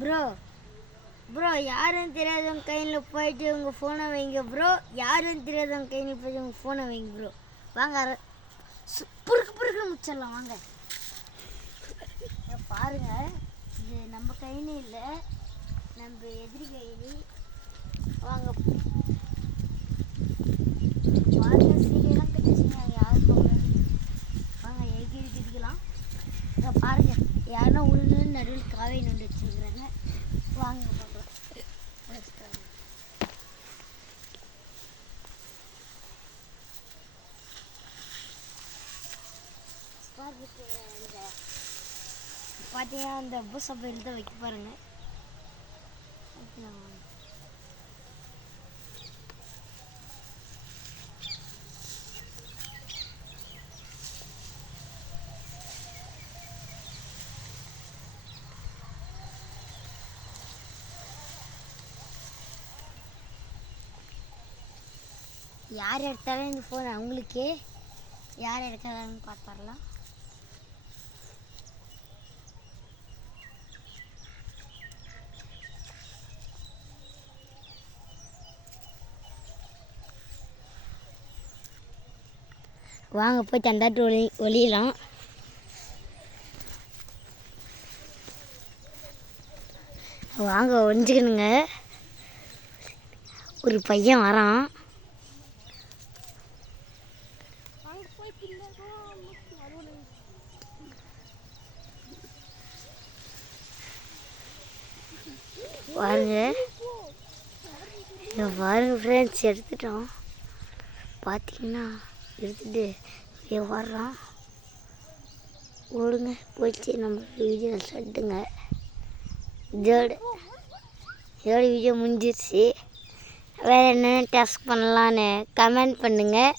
Bro bro யாரும் தெரியாதவங்க கையில் போயிட்டு உங்கள் ஃபோனை வைங்க ப்ரோ. யாரும் தெரியாதவங்க கையில் போயிட்டு உங்கள் ஃபோனை வைங்க ப்ரோ. வாங்க புருக்கு முடிச்சிடலாம் வாங்க. பாருங்க, இது நம்ம கையில இல்லை, நம்ம எதிரி கையில. வாங்க வாங்க, சீக்கிரம் கட்டிச்சுங்க. யாருக்கும் வாங்க எகிரி குதிக்கலாம். பாருங்க, யாருன்னா உள்ள நடுவில் காவை நோண்டி வச்சுருக்குறாங்க. வாங்க பார்க்கலாம். பார்த்தீங்கன்னா அந்த பூசா பயில் தான் வைக்க பாருங்க. யார் எடுத்தாலும் இந்த ஃபோன் அவங்களுக்கே. யார் எடுக்கிறாங்கன்னு பார்த்துடலாம். வாங்க போய் தண்டாட்டு ஒளியலாம். வாங்க ஒழிஞ்சுக்கணுங்க. ஒரு பையன் வரான். பாருங்க பாருங்க ஃப்ரெண்ட்ஸ், எடுத்துட்டோம். பார்த்தீங்கன்னா எடுத்துட்டு வர்றோம். ஓடுங்க போயிடுச்சு. நம்ம வீடியோ சொல்லிட்டுங்க. இதோட வீடியோ முடிஞ்சிருச்சு. வேறு என்னென்ன டாஸ்க் பண்ணலான்னு கமெண்ட் பண்ணுங்கள்.